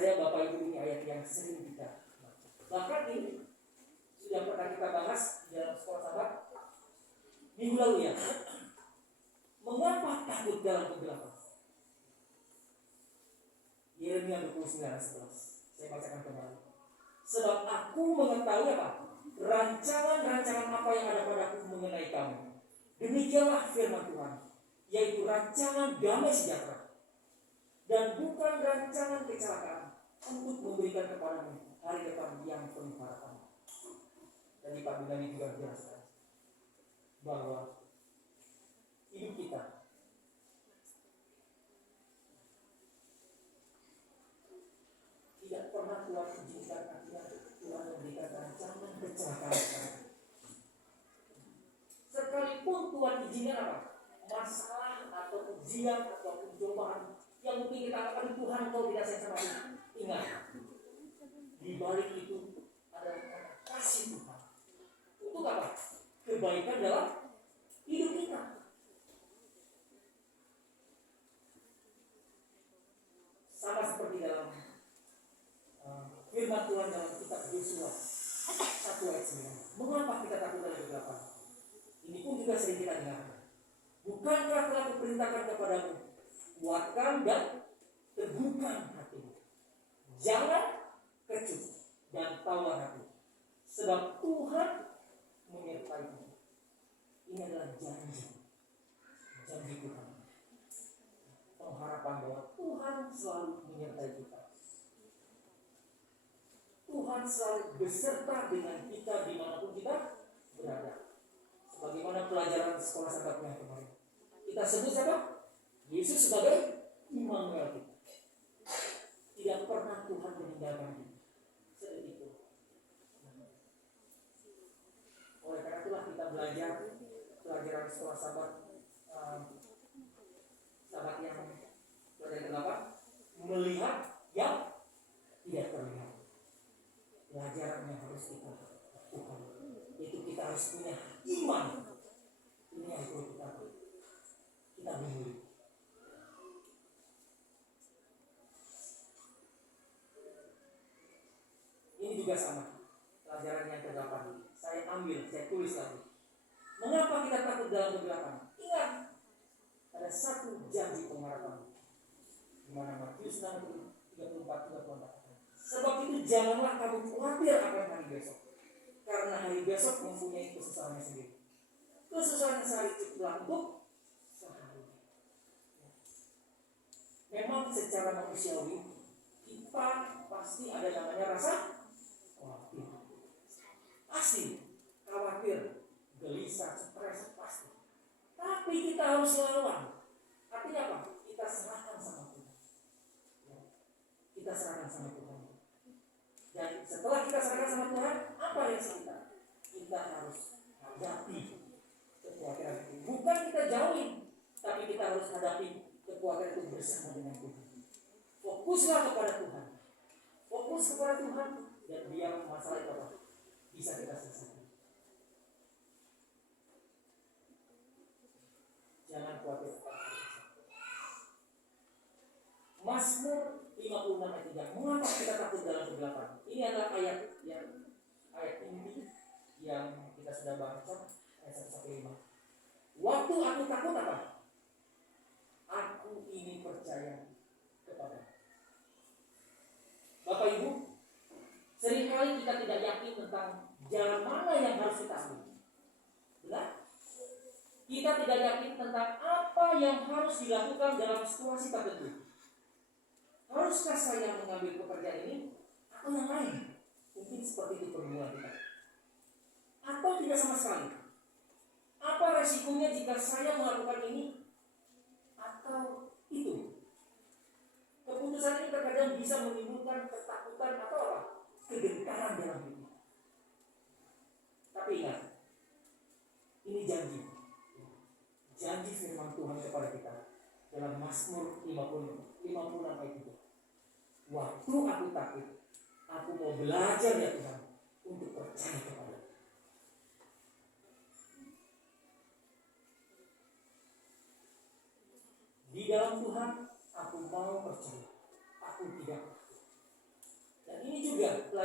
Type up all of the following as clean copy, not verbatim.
percaya Bapak Ibu ini ayat yang sering kita baca. Bahkan ini sudah pernah kita bahas di dalam sekolah sahabat minggu lalu ya. Mengapa takut dalam kegelapan? Yeremia 29:11. Saya bacakan kembali. Sebab aku mengetahui apa? Rancangan-rancangan apa yang ada padaku mengenai kamu. Demikianlah firman Tuhan, yaitu rancangan damai sejahtera dan bukan rancangan kecelakaan, untuk memberikan kepadamu hari depan yang penuh harapan. Dan Pak Bidani juga jelaskan bahwa hidup kita tidak pernah Tuhan izinkan, artinya Tuhan memberikan rancangan kecelakaan. Sekalipun Tuhan izinkan apa? Masalah atau ujian atau cobaan yang mungkin kita katakan Tuhan kau tidak sayang sama aku. Ingat, di balik itu ada kasih Tuhan. Untuk apa? Kebaikan dalam hidup kita. Sama seperti dalam firman Tuhan dalam kitab Yosua 1:9. Mengapa kita takut dalam kegelapan? Ini pun juga sering kita dengar. Bukankah telah kuperintahkan kepadamu, kuatkan dan teguhkan hatimu. Jangan kecut dan tawar hati, sebab Tuhan menyertaimu. Ini adalah janji Tuhan. Pengharapan bahwa Tuhan selalu menyertai kita. Tuhan selalu beserta dengan kita dimanapun kita berada. Sebagaimana pelajaran sekolah sahabatnya kemarin, kita sebut siapa? Yesus sebagai Immanuel kita. Tidak pernah Tuhan meninggalkan kita. Seperti itu. Oleh karena itulah kita belajar pelajaran sekolah sahabat yang pelajaran kenapa? Melihat yang tidak terlihat. Pelajarannya harus kita lakukan. Itu kita harus punya iman. Ini yang perlu kita miliki. Ini juga sama. Pelajaran yang ke-8. Saya tulis lagi. Mengapa kita takut dalam kegelapan? Ingat, ada satu janji pengharapan. Di mana Matius 6:34-34. Sebab itu janganlah kamu khawatir akan hari besok, karena hari besok mempunyai kesusahannya sendiri. Kesusahan sehari cukuplah untuk sehari. Memang secara manusiawi kita pasti ada namanya rasa khawatir. Pasti khawatir, gelisah, stres pasti. Tapi kita harus lawan. Artinya apa? Kita serahkan sama Tuhan. Kita serahkan sama Tuhan. Dan setelah kita serahkan sama Tuhan, apa reaksi kita? Kita harus hadapi kekhawatiran itu. Bukan kita jauhin, tapi kita harus hadapi kekhawatiran itu bersama dengan Tuhan. Fokuslah kepada Tuhan. Fokus kepada Tuhan, dan biar masalah itu bisa kita selesaikan. Jangan khawatir. Mazmur 56:3. Mengapa kita takut dalam kegelapan? Ini adalah ayat inti yang kita sudah baca, ayat 1-5. Waktu aku takut apa? Aku ini percaya kepada Bapak Ibu. Seringkali kita tidak yakin tentang jalan mana yang harus kita ambil. Benar? Kita tidak yakin tentang apa yang harus dilakukan dalam situasi tertentu. Haruskah saya mengambil pekerjaan ini atau yang lain? Mungkin seperti itu pergumulan kita. Atau tidak sama sekali. Apa resikonya jika saya melakukan ini atau itu? Keputusan ini terkadang bisa menimbulkan ketakutan atau apa? Kegentaran dalam hidup. Tapi ingat, ini janji firman Tuhan kepada kita dalam Mazmur 56:3. Waktu aku takut, aku mau belajar ya Tuhan untuk percaya kepada. Di dalam Tuhan aku mau percaya, aku tidak takut.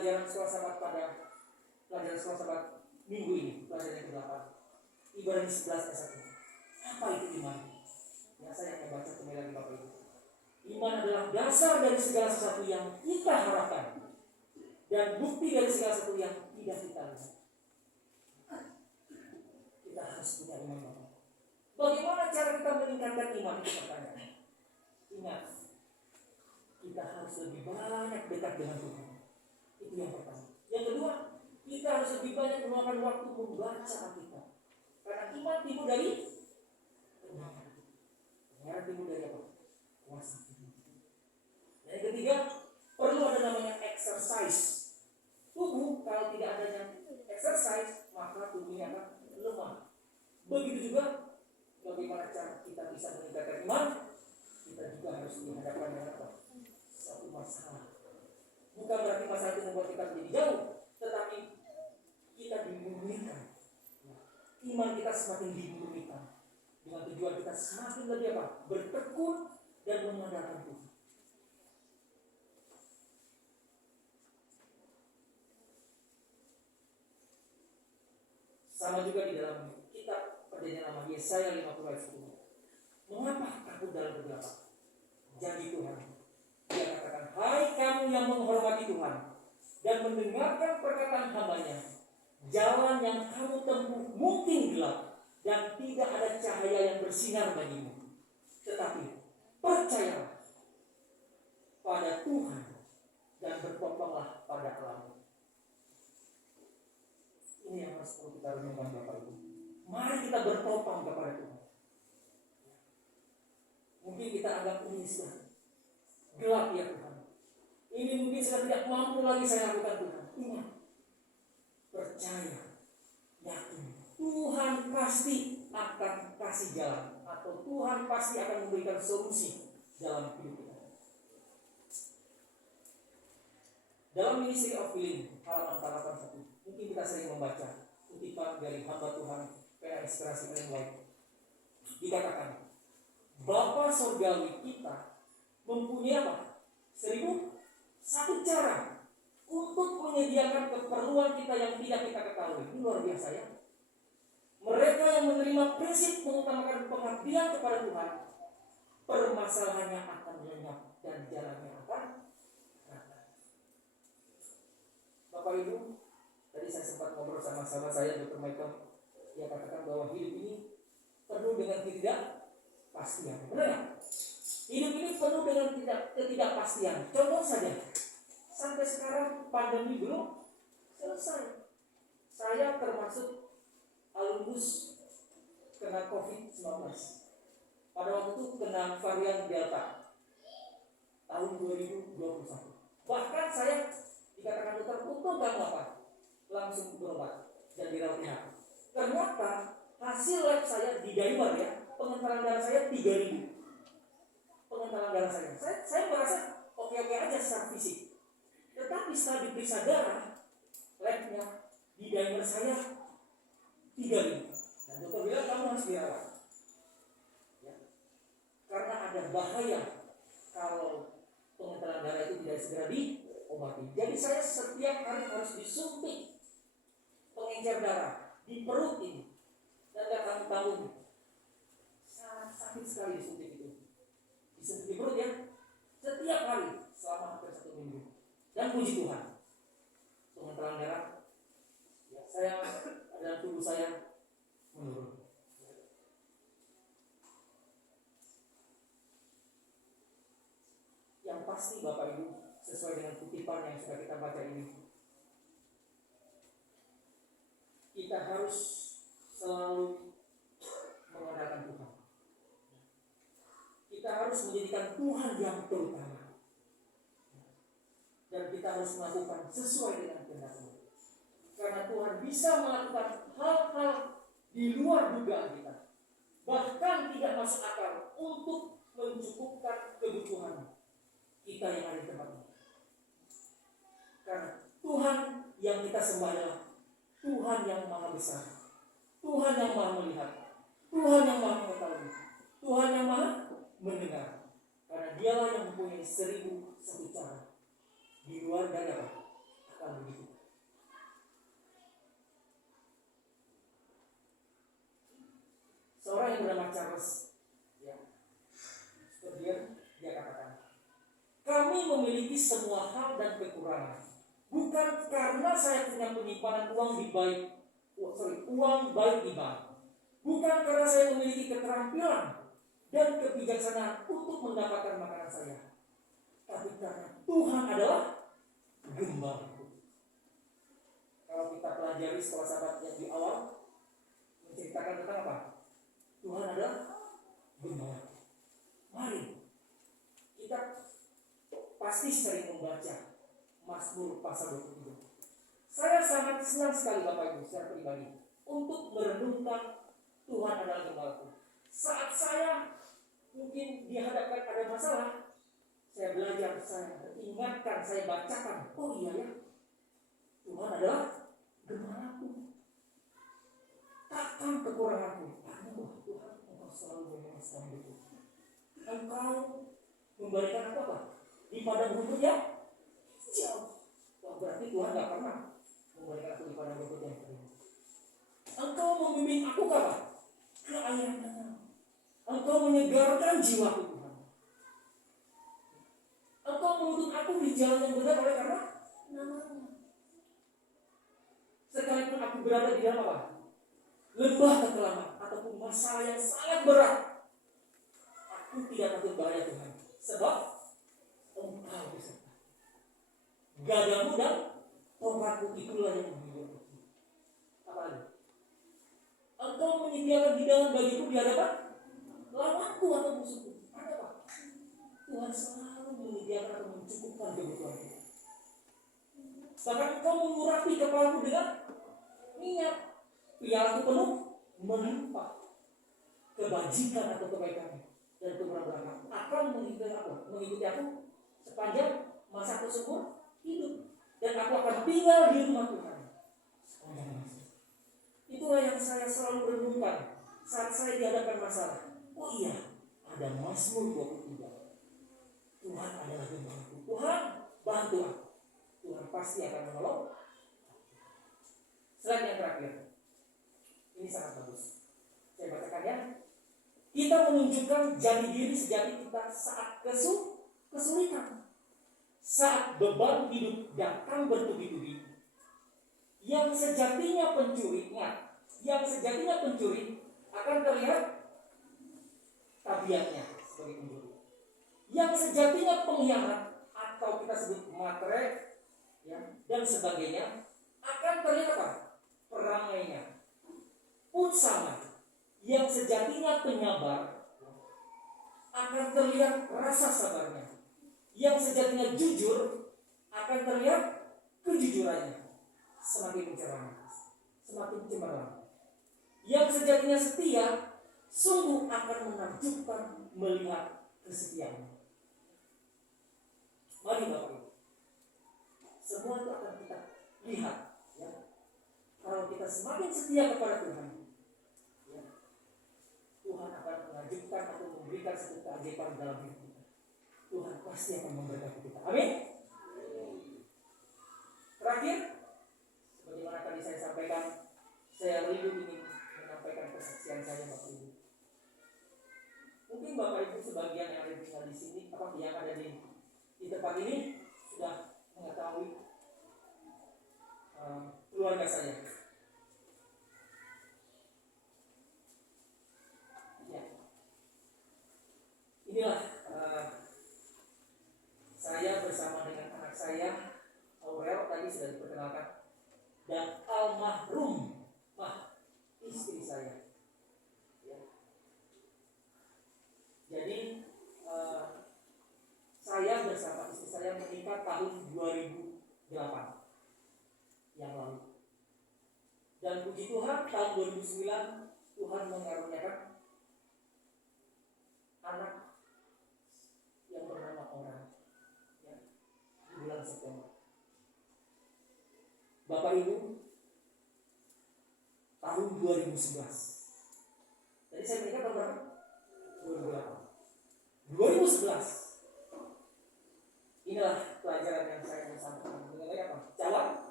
pelajaran sekolah sahabat pada pelajaran sekolah sahabat minggu ini, pelajaran yang ke-8. Ibrani 11 ayat 1. Apa itu iman? Ya, saya akan baca kembali lagi Bapak Ibu. Iman adalah dasar dari segala sesuatu yang kita harapkan dan bukti dari segala sesuatu yang tidak kita lihat. Kita harus punya iman Bapak. Bagaimana cara kita meningkatkan iman? Itu pertanyaan. Ingat, kita harus lebih banyak dekat dengan Tuhan. Itu yang pertama. Yang kedua, kita harus lebih banyak meluangkan waktu membaca Alkitab. Karena iman timbul dari kebenaran. Kebenaran timbul dari apa? Kuasa Tuhan. Dan yang ketiga, perlu ada namanya exercise. Tubuh kalau tidak adanya exercise, maka tubuhnya akan lemah. Begitu juga bagaimana cara kita bisa meningkatkan iman, kita juga harus dihadapkan dengan apa? Satu masalah. Bukan berarti masalah itu membuat kita menjadi jauh, tetapi kita dimurnikan. Iman kita semakin dimurnikan dengan tujuan kita semakin lebih apa? Bertekun dan mengandalkan Tuhan. Sama juga di dalam kitab Perjanjian Lama Yesaya 50 ayat 10. Mengapa takut dalam kegelapan? Janji Tuhan. Dia katakan, hai kamu yang menghormati Tuhan dan mendengarkan perkataan hamba-Nya, jalan yang kamu tempuh mungkin gelap dan tidak ada cahaya yang bersinar bagimu. Tetapi percayalah pada Tuhan dan bertopanglah pada Allah. Ini yang harus perlu kita renungkan Bapak Ibu. Mari kita bertopang kepada Tuhan. Mungkin kita anggap ini sudah gelap ya Tuhan. Ini mungkin sudah tidak mampu lagi saya lakukan Tuhan. Ingat, percaya, yakin, Tuhan pasti akan kasih jalan, atau Tuhan pasti akan memberikan solusi dalam hidup kita. Dalam Ministry of Healing halaman 81, mungkin kita sering membaca kutipan dari hamba Tuhan PA Inspirasi Ellen White. Dikatakan, Bapa Surgawi kita mempunyai apa? 1001 cara untuk menyediakan keperluan kita yang tidak kita ketahui. Ini luar biasa ya. Mereka yang menerima prinsip mengutamakan pengabdian kepada Tuhan, permasalahannya akan lenyap dan jalannya akan rata. Bapak Ibu, tadi saya sempat ngobrol sama sahabat saya Dr. Michael. Dia katakan bahwa hidup ini penuh dengan ketidakpastian. Benar nggak? Hidup ini penuh dengan ketidakpastian. Contoh saja, sampai sekarang pandemi belum selesai. Saya termasuk alumnus kena COVID-19. Pada waktu itu kena varian Delta tahun 2021. Bahkan saya dikatakan dokter, untung kamu apa? Langsung berobat dan dirawat inap. Ternyata hasil lab saya di Daimler ya, pengentalan darah saya 3.000. Pengentalan darah saya merasa oke-oke aja secara fisik. Tetapi setelah diperiksa darah, labnya di Daimler saya 3.000. Dan dokter bilang kamu harus dirawat. Ya. Karena ada bahaya kalau pengentalan darah itu tidak segera diobati. Jadi saya setiap hari harus disuntik pengencer darah di perut ini. Dan gak tanggung-tanggung. Sangat sakit sekali disuntik itu. Disuntik di perut ya. Setiap hari selama hampir 1 minggu. Dan puji Tuhan, pengentalan darah ya, saya dalam tubuh saya menurun. Yang pasti Bapak Ibu, sesuai dengan kutipan yang sudah kita baca ini, kita harus selalu mengandalkan Tuhan. Kita harus menjadikan Tuhan yang terutama. Dan kita harus melakukan sesuai dengan kehendak-Nya. Karena Tuhan bisa melakukan hal-hal di luar dugaan kita. Bahkan tidak masuk akal untuk mencukupkan kebutuhan kita yang ada di tempat ini. Karena Tuhan yang kita sembah adalah Tuhan yang maha besar, Tuhan yang maha melihat, Tuhan yang maha mengetahui, Tuhan yang maha mendengar. Karena Dialah yang mempunyai 1001 cara di luar dari apa? akan begitu. Seorang yang bernama Charles, ya, dia katakan, kami memiliki semua hal dan kekurangan, bukan karena saya punya penyimpanan uang baik di bank, bukan karena saya memiliki keterampilan dan kebijaksanaan untuk mendapatkan makanan saya, tapi karena Tuhan adalah gembalaku. Kalau kita pelajari sekolah sahabat yang di awal menceritakan tentang apa? Tuhan adalah gembala. Mari kita pasti sering membaca Mazmur pasal 23. Saya sangat senang sekali Bapak Ibu secara pribadi untuk merenungkan Tuhan adalah gembalaku. Saat saya mungkin dihadapkan ada masalah, saya belajar, saya ingatkan, saya bacakan, oh iya ya, Tuhan adalah gembalaku. Takkan kekuranganku. Tuhan, Engkau selalu menyelesaikan hidupku. Engkau memberikan apa? Di padang rumput yang hijau. Wah, berarti Tuhan tidak pernah memberikan aku di padang rumput yang kering. Engkau membimbing aku apa? Ke air yang tenang. Engkau menyegarkan jiwaku Tuhan. Engkau menuntut aku di jalan yang benar oleh karena nama-Mu. Sekalipun aku berada di dalam apa? Lembah kekelaman ataupun masalah yang sangat berat, aku tidak takut bahaya Tuhan, sebab Engkau beserta. Gadamu dan tongkatku itulah yang menghibur. Apa lagi? Engkau menyediakan hidangan bagiku di hadapan lawanku atau musuhku. Ada apa? Tuhan selalu menyediakan atau mencukupkan kebutuhanku. Bahkan Engkau mengurapi kepalaku dengan minyak. Pialaku penuh melimpah. Kebajikan atau kebaikan dan keberkahan akan mengikuti aku sepanjang masa seumur hidup, dan aku akan tinggal di rumah Tuhan. Itulah yang saya selalu renungkan saat saya dihadapkan masalah. Oh iya, ada Mazmur 23. Tuhan adalah gembalaku. Tuhan bantu aku. Tuhan pasti akan menolong. Slide yang terakhir. Ini sangat bagus. Saya bacakan ya. Kita menunjukkan jati diri sejati kita saat kesulitan. Saat beban hidup datang bertubi-tubi. Yang sejatinya pencuri, ingat, yang sejatinya pencuri akan terlihat tabiatnya sebagai pencuri. Yang sejatinya pengkhianat atau kita sebut matre, ya, dan sebagainya akan terlihat apa? Perangainya. Pun sama, yang sejatinya penyabar akan terlihat rasa sabarnya. Yang sejatinya jujur akan terlihat kejujurannya. Semakin mencerahkan, semakin cemerlang. Yang sejatinya setia sungguh akan menakjubkan melihat kesetiaannya. Mari Bapak Ibu, semua itu akan kita lihat, ya. Kalau kita semakin setia kepada Tuhan, Tuhan akan mengajukan atau memberikan satu keajaiban dalam hidup kita. Tuhan pasti akan memberkati kita. Amin. Terakhir, sebagaimana tadi saya sampaikan, saya rindu ingin menyampaikan kesaksian saya Bapak Ibu. Mungkin Bapak Ibu sebagian yang ada di sini, apa yang ada di tempat ini sudah mengetahui keluarga saya. Inilah saya bersama dengan anak saya Aurel, tadi sudah diperkenalkan, dan almarhum istri saya. Ya. Jadi saya bersama istri saya menikah tahun 2008 yang lalu. Dan puji Tuhan tahun 2009 Tuhan mengaruniakan anak yang bernama Orang, ya, di bulan September. Bapak Ibu, tahun 2011. Tadi saya menikah tahun berapa? 2008. 2011. Inilah pelajaran yang saya mau sampaikan. Mengenai apa? Jalan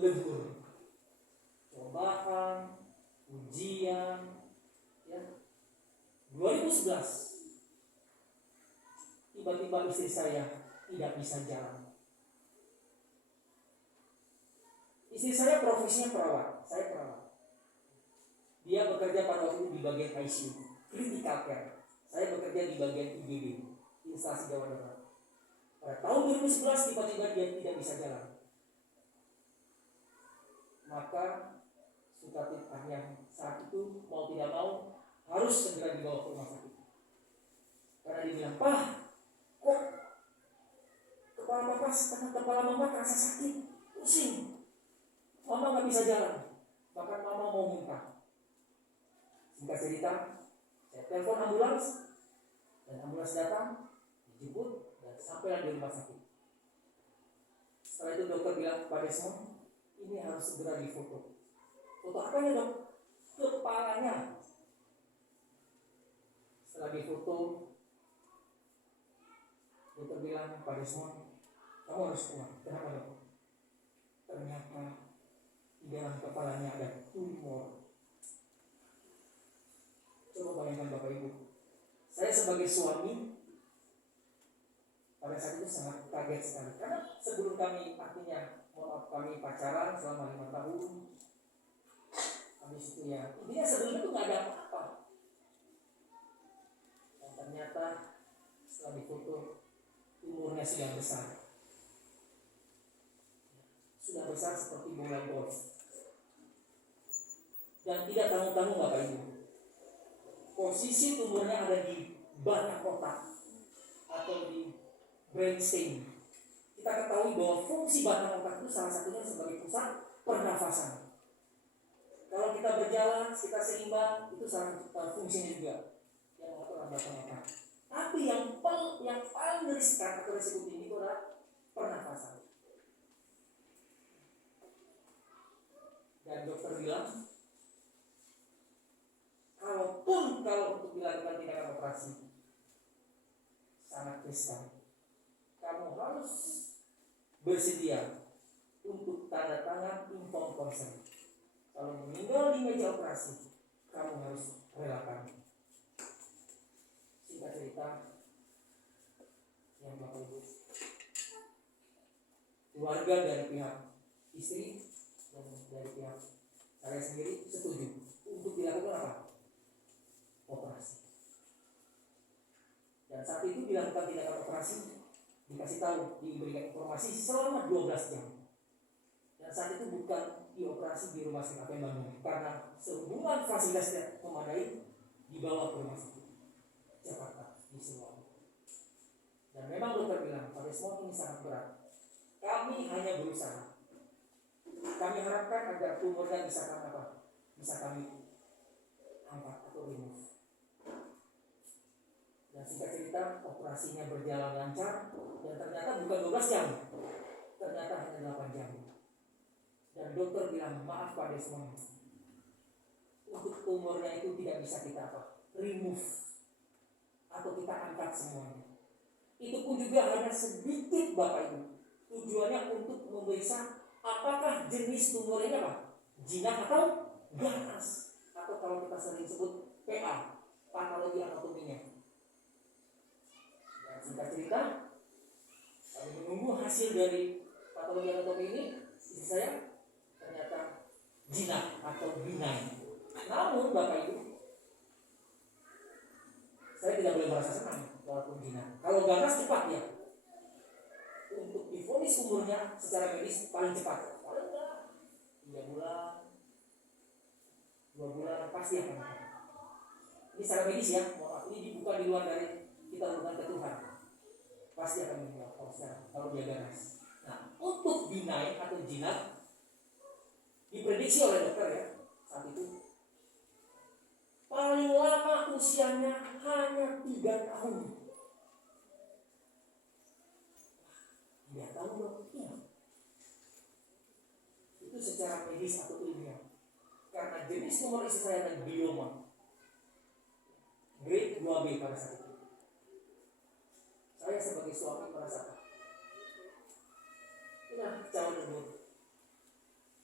lembur, cobaan, ujian, ya. 2011 tiba-tiba istri saya tidak bisa jalan. Istri saya profesinya perawat, saya perawat. Dia bekerja pada waktu itu di bagian ICU, critical care. Saya bekerja di bagian IGD, Instansi Gawat Darurat. Pada tahun 2011 tiba-tiba dia tidak bisa jalan. Maka Sukatip yang saat itu mau tidak mau harus segera dibawa ke rumah sakit. Karena dia bilang, "Pak, kok kepala mama terasa sakit, pusing, mama nggak bisa jalan, bahkan mama mau muntah." Singkat cerita, saya telepon ambulans, dan ambulans datang, dijemput, dan sampailah di rumah sakit. Setelah itu dokter bilang kepada semua, ini harus segera difoto. Foto apanya dok? Kepalanya. Setelah difoto, dokter bilang pada semua, kamu harus keluar. Kenapa dok? Ternyata di dalam kepalanya ada tumor. Coba bayangkan Bapak Ibu, saya sebagai suami pada saat itu sangat kaget sekali. Karena sebelum kami kami pacaran selama 5 tahun, habis itu ya, intinya sebelumnya itu nggak ada apa-apa. Dan ternyata setelah difoto, tumornya sudah besar. Sudah besar seperti bola golf. Dan tidak tanggung-tanggung Bapak Ibu. Posisi tumornya ada di banak otak atau di brainstem. Kita ketahui bahwa fungsi batang otak itu salah satunya sebagai pusat pernafasan. Kalau kita berjalan, kita seimbang, itu salah satu fungsinya juga yang mengatur batang otak. Tapi yang paling riskan atau risiko tinggi itu adalah pernafasan. Dan dokter bilang, kalau untuk dilakukan tindakan operasi sangat riskan, kamu harus bersedia untuk tanda tangan informed consent. Kalau meninggal di meja operasi, kamu harus relakan. Singkat cerita, yang Bapak Ibu, keluarga dari pihak istri dan dari pihak saya sendiri setuju untuk dilakukan apa? Operasi. Dan saat itu dilakukan tindakan operasi, dikasih tahu, diberikan informasi selama 12 jam. Dan saat itu bukan dioperasi di rumah sakit APM Bandung, karena sehubungan fasilitas tidak memadai, dibawa ke rumah sakit Jakarta di Siloam. Dan memang dokter bilang, pada semua ini sangat berat. Kami hanya berusaha. Kami harapkan agar tumornya bisa kami angkat atau remove. Dan singkat cerita, operasinya berjalan lancar, dan ternyata bukan 12 jam, ternyata hanya 8 jam. Dan dokter bilang, maaf Pak Desmond, untuk tumornya itu tidak bisa kita remove atau kita angkat semuanya. Itu pun juga hanya sedikit Bapak Ibu. Tujuannya untuk memeriksa apakah jenis tumornya jinak atau ganas, atau kalau kita sering sebut PA, patologi anatominya. Dan singkat cerita, kami menunggu hasil dari patologi anatomi ini. Istri saya ternyata jinak atau benign. Namun Bapak Ibu, saya tidak boleh merasa senang walaupun jinak. Kalau ganas cepat ya, untuk divonis umurnya secara medis paling cepat, paling enggak 3 bulan, 2 bulan pasti akan. Ini secara medis ya, ini bukan di luar dari kita hubungan ke Tuhan, pasti akan meninggal kalau dia ganas. Nah, untuk benign atau jinak diprediksi oleh dokter ya saat itu paling lama usianya hanya 3 tahun. 3 tahun loh. Iya. Itu secara medis atau ilmiah. Karena jenis tumor istri saya adalah glioma grade 2B pada saat itu. Saya sebagai suami merasakan, udah jauh dulu.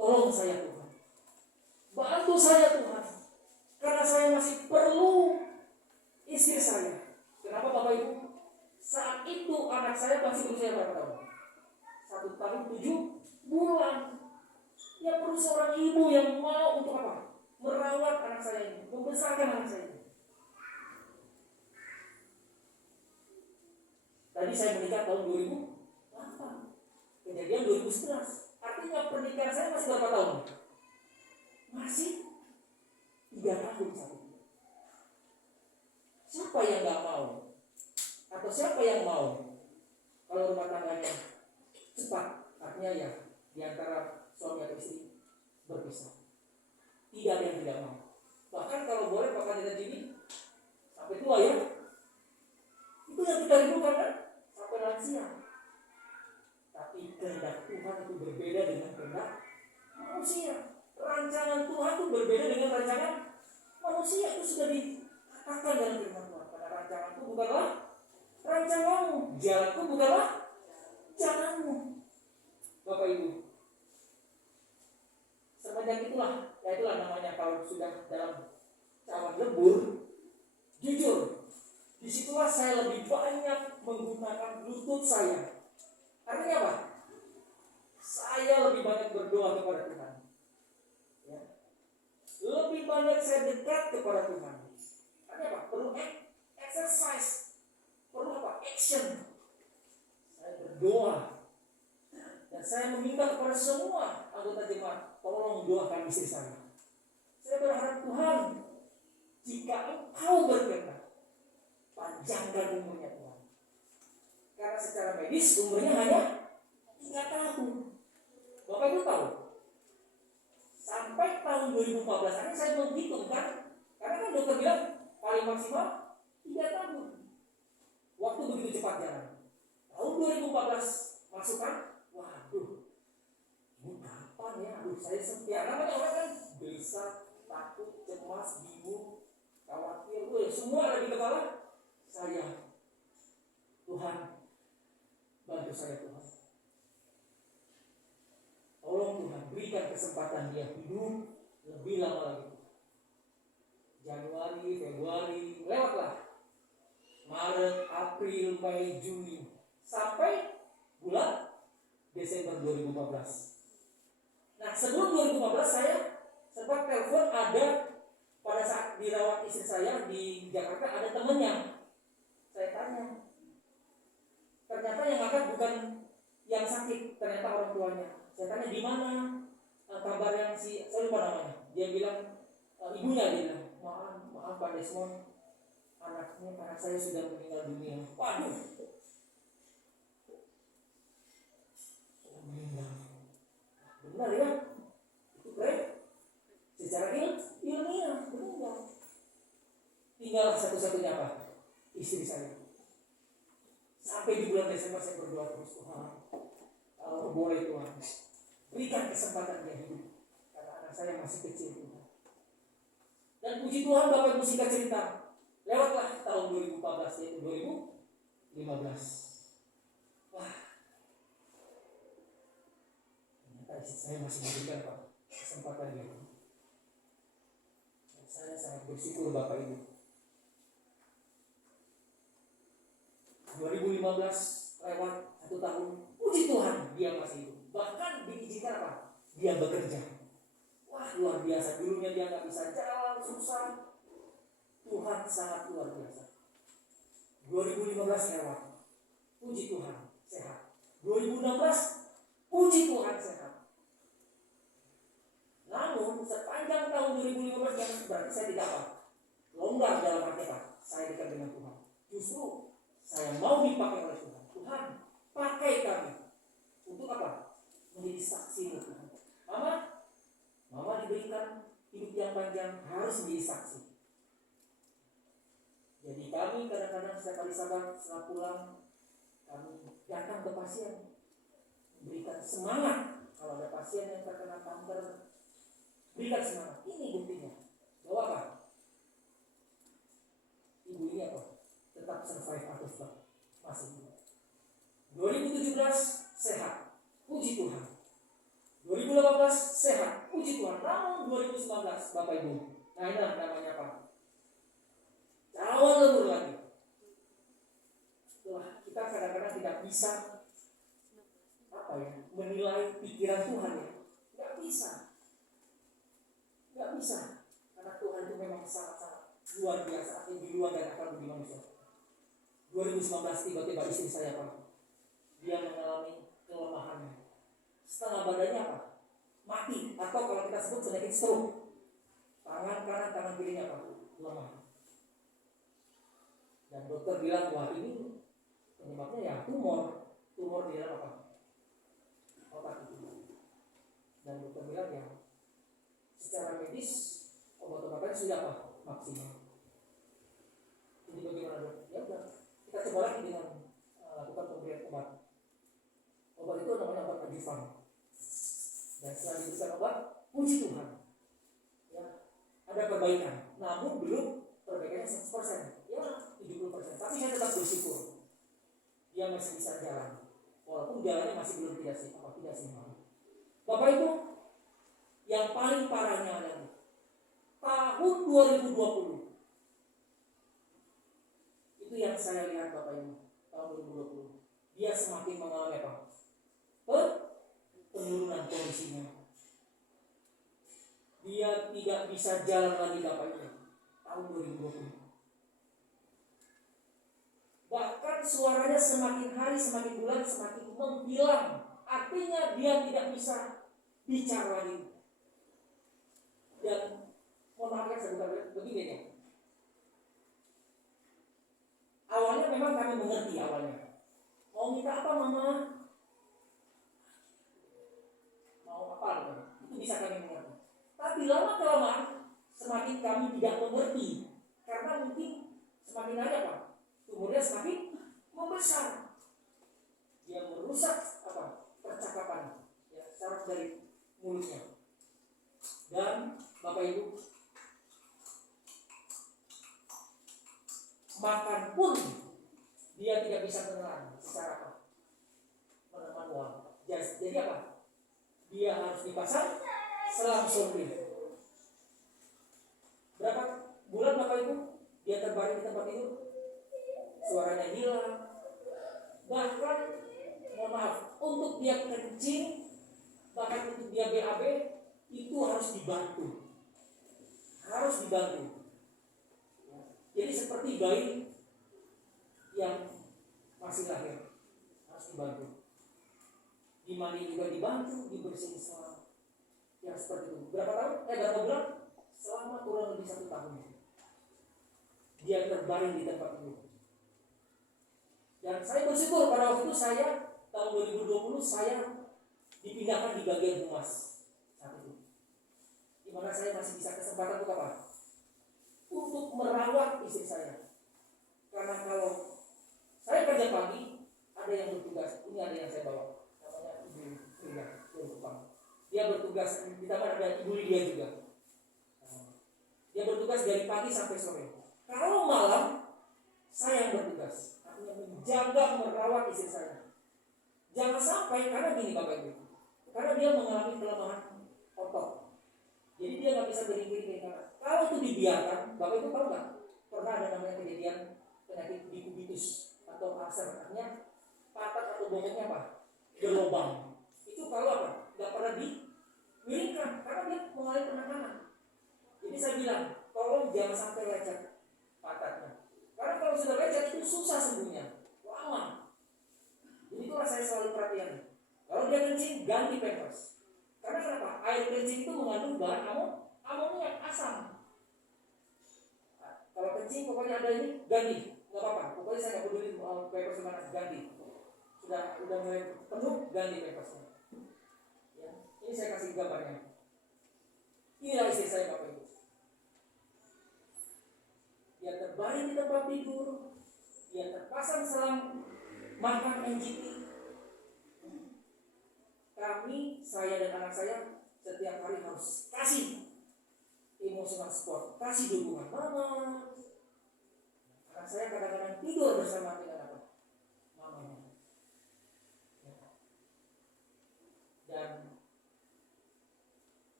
Tolong saya Tuhan, bantu saya Tuhan, karena saya masih perlu istri saya. Kenapa Bapak Ibu? Saat itu anak saya masih berusia berapa tahun? 1 tahun 7 bulan. Ya perlu seorang ibu yang mau untuk apa? Merawat anak saya ini, membesarkan anak saya ini. Tadi saya menikah tahun 2008, kejadian 2011. Artinya pernikahan saya masih berapa tahun? Masih 3 tahun saat itu. Siapa yang gak mau? Atau siapa yang mau kalau rumah tangganya cepat? Artinya ya diantara suami atau istri berpisah. Tidak ada yang tidak mau. Bahkan kalau boleh bahkan kita gini sampai tua ya. Itu yang kita rindukan kan? Sampai lansia. Tapi kehendak Tuhan itu berbeda dengan kehendak manusia. Rancangan Tuhan itu berbeda dengan rancangan manusia. Itu sudah dikatakan dalam firman Tuhan. Karena rancanganku bukanlah rancanganmu, jalanku bukanlah jalanmu. Bapak Ibu, semenjak itulah namanya kalau sudah dalam cawan lebur, jujur, disitulah saya lebih banyak menggunakan lutut saya. Artinya apa? Saya lebih banyak berdoa kepada Tuhan. Ya. Lebih banyak saya dekat kepada Tuhan. Artinya apa? Perlu exercise. Perlu apa? Action. Saya berdoa. Dan saya meminta kepada semua anggota jemaat, tolong doakan istri saya. Saya berharap Tuhan, jika Engkau berkenan, panjangkan umurnya Tuhan. Karena secara medis umurnya hanya 3 tahun. Bapak Ibu tahu, sampai tahun 2014 ini saya menghitung kan, karena kan dokter bilang paling maksimal 3 tahun. Waktu begitu cepat jalan. Tahun 2014 masuk kan, waduh, ini kapan ya? Aduh, saya setiap namanya orang kan gelisah, takut, cemas, bingung, khawatir, semua ada di kepala saya. Tuhan, bantu saya Tuhan. Tolong Tuhan, berikan kesempatan dia hidup lebih lama lagi. Januari, Februari, lewatlah. Maret, April, Mei, Juni, sampai bulan Desember 2014. Nah, sebelum 2015 saya sempat telepon, ada pada saat dirawat istri saya di Jakarta, ada temannya. Saya tanya, ternyata yang angkat bukan yang sakit, ternyata orang tuanya. Saya tanya di mana kabar yang saya lupa namanya. Dia bilang ibunya, dia bilang maaf Pak Desmond, anak saya sudah meninggal dunia. Waduh, sudah meninggal. Benar ya? Itu keren. Secara ilmiah meninggal. Tinggal satu-satunya apa? Istri saya. Sampai di bulan Desember saya berdoa terus, Tuhan, kalau boleh Tuhan, berikan kesempatan dia hidup. Karena anak saya masih kecil Tuhan. Dan puji Tuhan, Bapak Ibu singkat cerita, lewatlah tahun 2014 yaitu 2015. Wah, ternyata istri saya masih memberikan Pak kesempatan dia. Dan saya sangat bersyukur Bapak Ibu. 2015 lewat 1 tahun, puji Tuhan dia masih hidup. Bahkan diizinkan apa? Dia bekerja. Wah, luar biasa. Dulunya dia nggak bisa jalan, susah. Tuhan sangat luar biasa. 2015 lewat, puji Tuhan sehat. 2016 puji Tuhan sehat. Namun sepanjang tahun 2015 yang berarti saya tidak apa? Longgar dalam arti apa? Saya dekat dengan Tuhan. Justru saya mau dipakai oleh Tuhan. Tuhan, pakai kami. Untuk apa? Menjadi saksi Tuhan. Mama diberikan hidup yang panjang, harus menjadi saksi. Jadi kami kadang-kadang setiap kali sabar setelah pulang, kami datang ke pasien, berikan semangat. Kalau ada pasien yang terkena kanker, berikan semangat. Ini buktinya. Bahwa apa? Ibu ini apa? Tetap survive atau tetap masih hidup. 2017 sehat, puji Tuhan. 2018 sehat, puji Tuhan. Namun 2019 Bapak Ibu, nah inilah namanya apa? Cawan lembur lagi. Wah, kita kadang-kadang tidak bisa menilai pikiran Tuhan ya. Nggak bisa. Karena Tuhan itu memang sangat-sangat luar biasa, di luar dari akal budi manusia. 2019 tiba-tiba istri saya Pak, dia mengalami kelemahan. Setengah badannya apa? Mati, atau kalau kita sebut penyakit stroke. Tangan kanan, tangan kirinya apa? Lemah. Dan dokter bilang, wah ini penyebabnya ya tumor di dalam apa? Otak itu. Dan dokter bilang ya, secara medis obat-obatan sudah apa? Maksimal. Jadi bagaimana dok? Ya udah, kita coba lagi dengan lakukan pemberian obat. Obat itu namanya obat adjuvan. Dan setelah diberikan obat, puji Tuhan, ya ada perbaikan. Namun belum perbaikannya 100%, ya 70%. Tapi saya tetap bersyukur dia masih bisa jalan, walaupun jalannya masih belum tidak seimbang. Bapak Ibu, yang paling parahnya adalah tahun 2020. Itu yang saya lihat Bapak Ibu, tahun 2020. Dia semakin mengalami apa? Penurunan kondisinya. Dia tidak bisa jalan lagi Bapak Ibu, tahun 2020. Bahkan suaranya semakin hari, semakin bulan, semakin menghilang. Artinya dia tidak bisa bicara lagi. Dan mohon maaf ya saya bukan begini ya. Awalnya memang kami mengerti awalnya. Mau minta apa mama? Mau apa? Itu bisa kami mengerti. Tapi lama-kelamaan semakin kami tidak mengerti. Karena mungkin semakin hari apa? Tumornya semakin membesar. Dia merusak apa? Percakapan. Ya, saraf dari mulutnya. Dan Bapak Ibu, makan pun dia tidak bisa menelan secara apa? Manual. Jadi apa? Dia harus dipasang selang sortir. Berapa bulan Bapak Ibu dia terbaring di tempat itu? Suaranya hilang. Bahkan mohon maaf, untuk dia kencing, bahkan untuk dia BAB itu harus dibantu. Jadi seperti bayi yang masih lahir, harus dibantu. Di mandi juga dibantu, dibersihin selama. Ya seperti itu. Berapa bulan? Selama kurang lebih 1 tahun. Dia terbaring di tempat itu. Dan saya bersyukur pada waktu itu tahun 2020 saya dipindahkan di bagian humas saat itu. Di mana saya masih bisa kesempatan untuk apa? Untuk merawat istri saya. Karena kalau saya kerja pagi, ada yang bertugas. Ini ada yang saya bawa, namanya Ibu Frida, dia bertugas, ditambah ada Ibu Lydia juga. Dia bertugas dari pagi sampai sore. Kalau malam, saya yang bertugas, artinya menjaga, merawat istri saya. Jangan sampai, karena gini Bapak Ibu, karena dia mengalami kelemahan otot. Jadi dia nggak bisa berdiri. Kalau itu dibiarkan, Bapak Ibu tahu nggak? Pernah ada namanya kejadian penyakit dikubitus atau ulcer, artinya patat atau bokongnya apa? Berlubang. Itu kalau apa? Nggak pernah dimiringkan karena dia mengalami penekanan. Jadi saya bilang, tolong jangan sampai lecet patatnya. Karena kalau sudah lecet itu susah sembuhnya, lama. Jadi itulah saya selalu perhatian. Kalau dia kencing, ganti pampers. Karena kenapa? Air kencing itu mengandung bahan amoniak, asam. Kalau kencing pokoknya ada ini, ganti. Nggak apa-apa, pokoknya saya nggak peduli pampers gimana, ganti. Sudah mulai penuh, ganti pampersnya. Ya, ini saya kasih gambarnya. Inilah istri saya Bapak Ibu. Dia terbaring di tempat tidur, dia terpasang selang makan NGT. Kami, saya dan anak saya setiap hari harus kasih emosional support, kasih dukungan. Mama, anak saya kadang-kadang tidur bersama dengan apa? Mamanya. Dan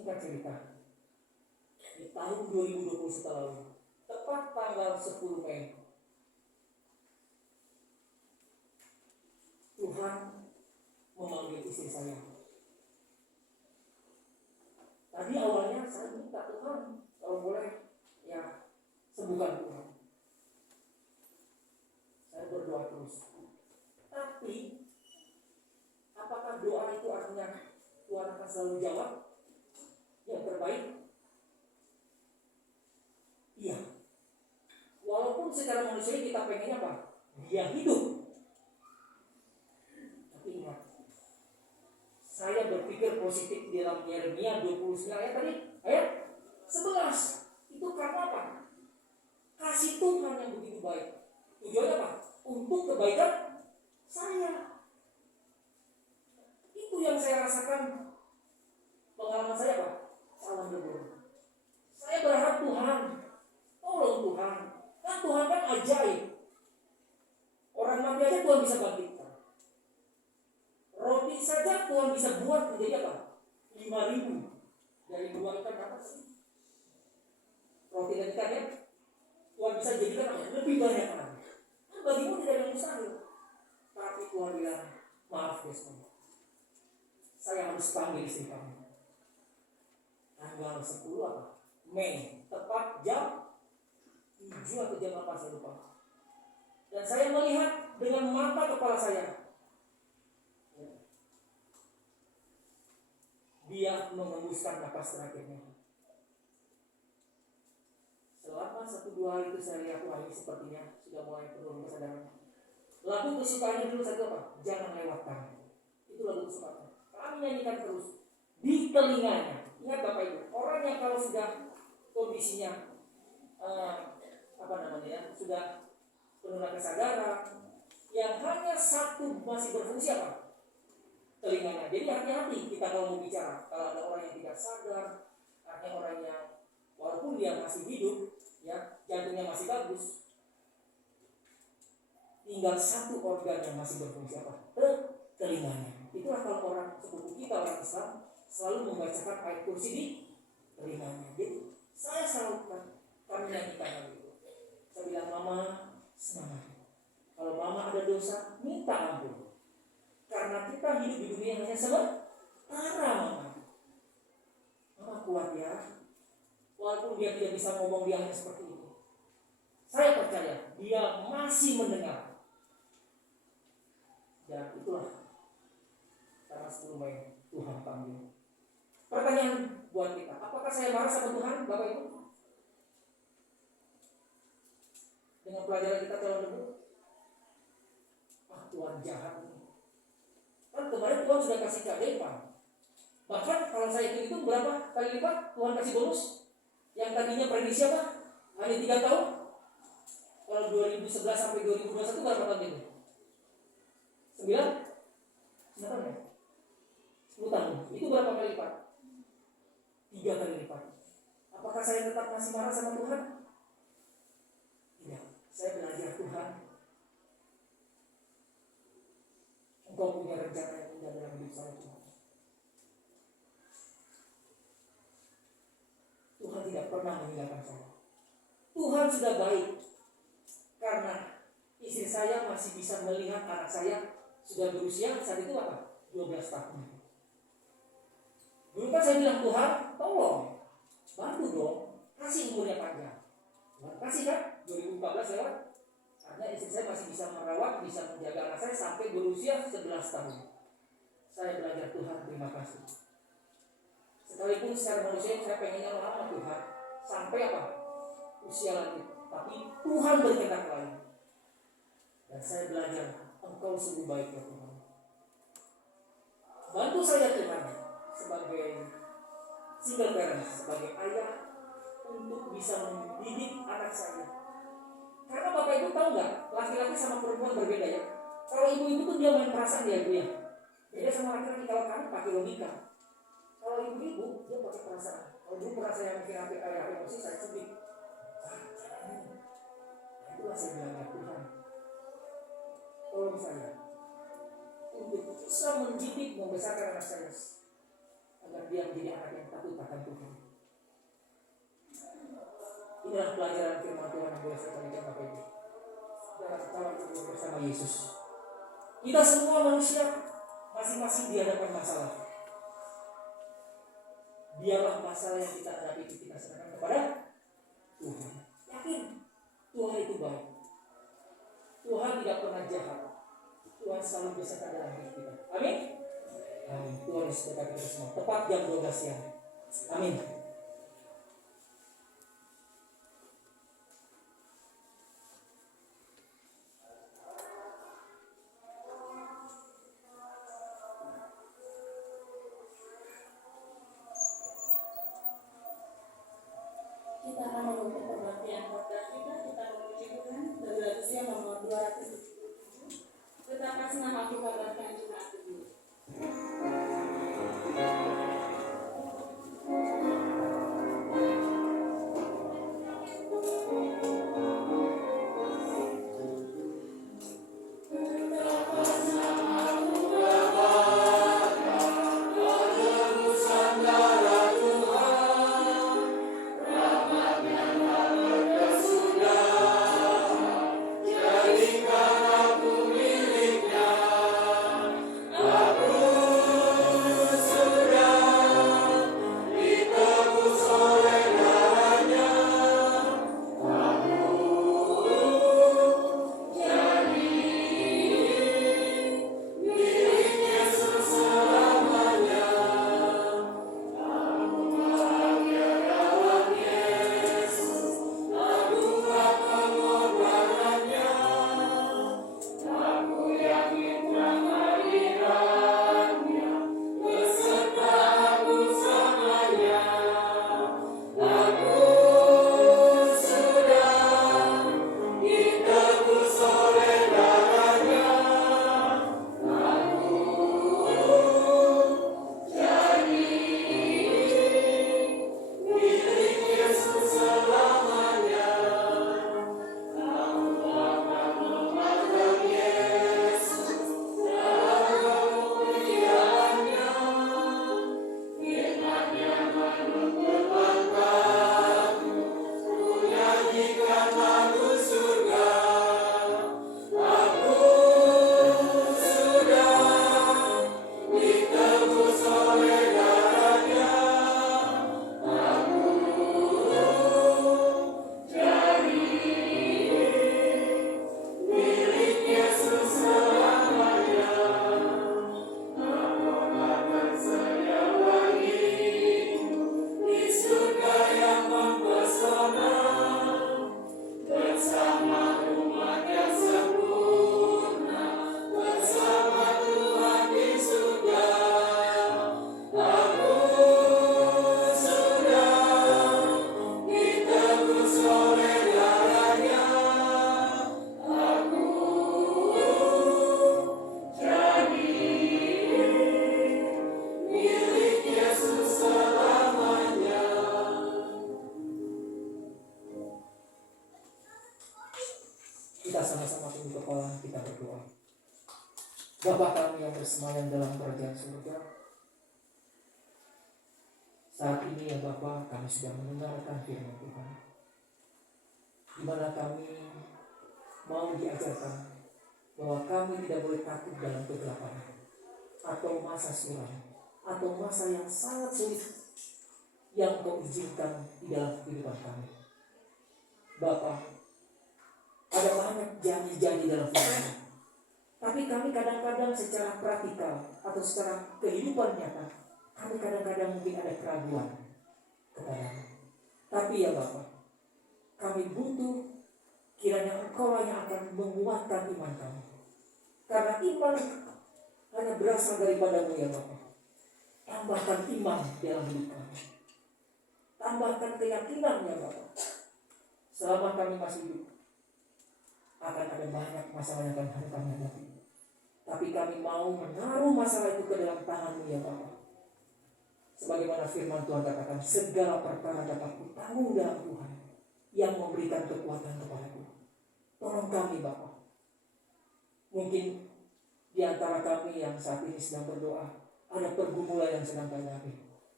Singkat cerita, di tahun 2021 lalu, tepat tanggal 10 Mei, Tuhan memanggil istri saya. Tadi awalnya saya minta Tuhan, kalau boleh ya sembuhkan Tuhan. Saya berdoa terus. Tapi apakah doa itu artinya Tuhan akan selalu jawab yang terbaik? Iya. Walaupun secara manusia kita pengennya apa? Dia hidup. Tapi ingat, saya berpikir positif di dalam Yeremia 29 ayat tadi, ayat 11. Itu karena apa? Kasih Tuhan yang begitu baik. Tujuannya apa? Untuk kebaikan saya. Itu yang saya rasakan. Pengalaman saya apa? Salam lebur. Saya berharap Tuhan, tolong Tuhan. Kan Tuhan kan ajaib. Orang mati aja Tuhan bisa bangkitkan. Roti saja Tuhan bisa buat menjadi apa? 5.000 dari 2 ikan apa sih? Roti dan ikan ya? Tuhan bisa jadikan apa? Lebih banyak lagi. Kan bagimu tidak ada yang mustahil. Tapi Tuhan bilang, maaf guys, saya harus panggil istri kamu. Tanggal 10 apa? Mei, tepat jam 7 atau jam apa saya lupa. Dan saya melihat dengan mata kepala saya, dia mengembuskan napas terakhirnya. Selama 1-2 hari itu saya lihat, wah ini sepertinya sudah mulai turun kesadaran. Lagu kesukaannya dulu satu apa? Jangan lewatkan. Itu lagu kesukaannya. Kami nyanyikan terus di telinganya. Ingat Bapak Ibu, orang yang kalau sudah kondisinya sudah penuh kesadaran, yang hanya satu masih berfungsi apa? Telinganya. Jadi hati-hati kita kalau mau bicara. Kalau ada orang yang tidak sadar, artinya orang yang walaupun dia masih hidup, ya jantungnya masih bagus, tinggal satu organ yang masih berfungsi apa? Telinganya. Itulah kalau orang sepupu kita orang Islam selalu membacakan ayat kursi di telinganya. Jadi saya selalu kami nyanyikan hal itu. Saya bilang, Mama semangat. Kalau Mama ada dosa, minta ampun. Karena kita hidup di dunia hanya sementara, Mama. Mama kuat ya. Walaupun dia tidak bisa ngomong, dia hanya seperti itu. Saya percaya dia masih mendengar. Dan itulah karena 10 Mei Tuhan panggil. Pertanyaan buat kita, apakah saya marah sama Tuhan, Bapak Ibu? Dengan pelajaran kita tahun lalu, Tuhan jahat. Kan kemarin Tuhan sudah kasih keajaiban. Bahkan kalau saya hitung berapa kali lipat Tuhan kasih bonus? Yang tadinya prediksi apa? Hanya 3 tahun. Kalau 2011 sampai 2021 berapa tahun itu? 9 tahun ya? 10 tahun. Itu berapa kali lipat? 3 kali lipat. Apakah saya tetap masih marah sama Tuhan? Tidak. Saya belajar Tuhan. Engkau punya rencana yang indah dalam hidup saya, Tuhan. Tuhan tidak pernah meninggalkan saya. Tuhan sudah baik. Karena istri saya masih bisa melihat anak saya sudah berusia saat itu apa? 12 tahun. Dulu kan saya bilang, Tuhan tolong bantu dong, kasih umurnya panjang. Tuhan kasih kan 2014 lewat. Artinya istri saya masih bisa merawat, bisa menjaga anak saya sampai berusia 11 tahun. Saya belajar Tuhan, terima kasih. Sekalipun secara manusia saya pengennya lama Tuhan sampai apa? Usia lanjut. Tapi Tuhan berkehendak lain. Dan saya belajar, Engkau sungguh baik ya Tuhan. Bantu saya Tuhan sebagai single parent, sebagai ayah, untuk bisa mendidik anak saya. Karena Bapak Ibu tahu nggak, laki-laki sama perempuan berbeda ya. Kalau ibu-ibu tuh dia main perasaan dia Ibu ya. Beda sama laki-laki, kalau kami pakai logika. Kalau ibu-ibu dia pakai perasaan. Kalau dulu pernah saya mikir ayah emosi, saya cubit. Itulah saya bilang Tuhan, tolong saya untuk bisa mendidik membesarkan anak saya agar dia menjadi anak yang takut akan Tuhan. Inilah pelajaran firman Tuhan yang biasa kami Bapak Ibu. Dalam cara hidup bersama Yesus. Kita semua manusia masing-masing dihadapkan masalah. Biarlah masalah yang kita hadapi itu kita serahkan kepada Tuhan. Yakin Tuhan itu baik. Tuhan tidak pernah jahat. Tuhan selalu beserta dalam hidup kita. Amin. Amin. Tuhan Yesus berkati kita semua. Tepat jam 12 siang. Amin. Kita akan menutup pembaktian khotbah kita memuji Tuhan dari lagu siang nomor 277. Betapa senang aku kabarkan Jumat Tubuh. Kita sama-sama tunduk kepala, kita berdoa. Bapa kami yang bersemayam dalam kerajaan surga, saat ini ya Bapa, kami sudah mendengarkan firman Tuhan, di mana kami mau diajarkan bahwa kami tidak boleh takut dalam kegelapan atau masa suram atau masa yang sangat sulit yang Kau izinkan di dalam kehidupan kami. Bapa, ada banyak janji-janji dalam firman, tapi kami kadang-kadang secara praktikal atau secara kehidupan nyata, kami kadang-kadang mungkin ada keraguan kepada-Mu. Tapi ya Bapak, kami butuh kiranya Engkau yang akan menguatkan iman kami. Karena iman hanya berasal daripada-Mu ya Bapak. Tambahkan iman dalam hidup kami. Tambahkan keyakinan ya Bapak. Selama kami masih hidup, akan ada banyak masalah yang akan kami hadapi. Tapi kami mau menaruh masalah itu ke dalam tangan-Mu ya Bapa. Sebagaimana firman Tuhan katakan, segala perkara dapat kutanggung dalam Tuhan yang memberikan kekuatan kepadaku. Tolong kami Bapa. Mungkin di antara kami yang saat ini sedang berdoa, ada pergumulan yang sedang kami hadapi.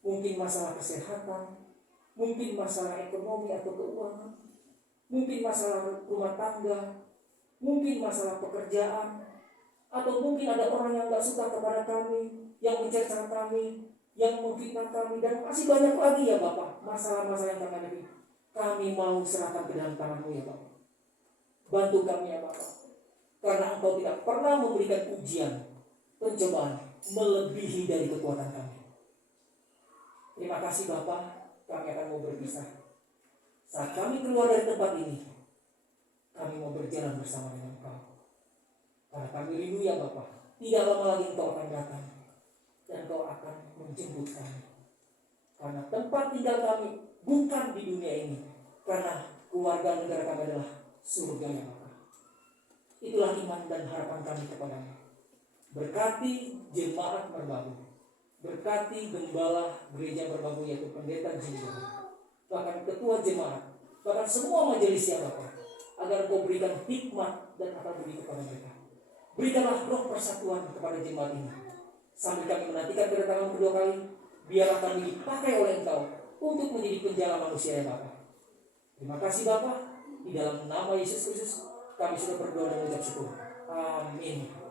mungkin masalah kesehatan, mungkin masalah ekonomi atau keuangan, mungkin masalah rumah tangga, mungkin masalah pekerjaan, atau mungkin ada orang yang gak suka kepada kami, yang mencerca kami, yang memfitnah kami, dan masih banyak lagi ya Bapak, masalah-masalah yang kami hadapi. Kami mau serahkan ke dalam tangan-Mu ya Bapak. Bantu kami ya Bapak, karena Engkau tidak pernah memberikan ujian, pencobaan, melebihi dari kekuatan kami. Terima kasih Bapak, kami akan mau berpisah. Saat kami keluar dari tempat ini, kami mau berjalan bersama dengan Engkau. Karena kami rindu ya Bapak, tidak lama lagi Engkau akan datang dan Engkau akan menjemput kami. Karena tempat tinggal kami bukan di dunia ini, karena keluarga negara kami adalah surga ya Bapak. Itulah iman dan harapan kami kepada-Mu. Berkati jemaat Merbabu, berkati gembala gereja Merbabu yaitu pendeta Jimbo, bahkan ketua jemaat, bahkan semua majelis ya Bapak, agar Kau berikan hikmat dan akal budi kepada mereka. Berikanlah roh persatuan kepada jemaat ini. Sambil kami menantikan kedatangan kedua kali, biarlah kami dipakai oleh Engkau untuk menjadi penjala manusia ya Bapak. Terima kasih Bapak. Di dalam nama Yesus Kristus kami sudah berdoa dan mengucap syukur. Amin.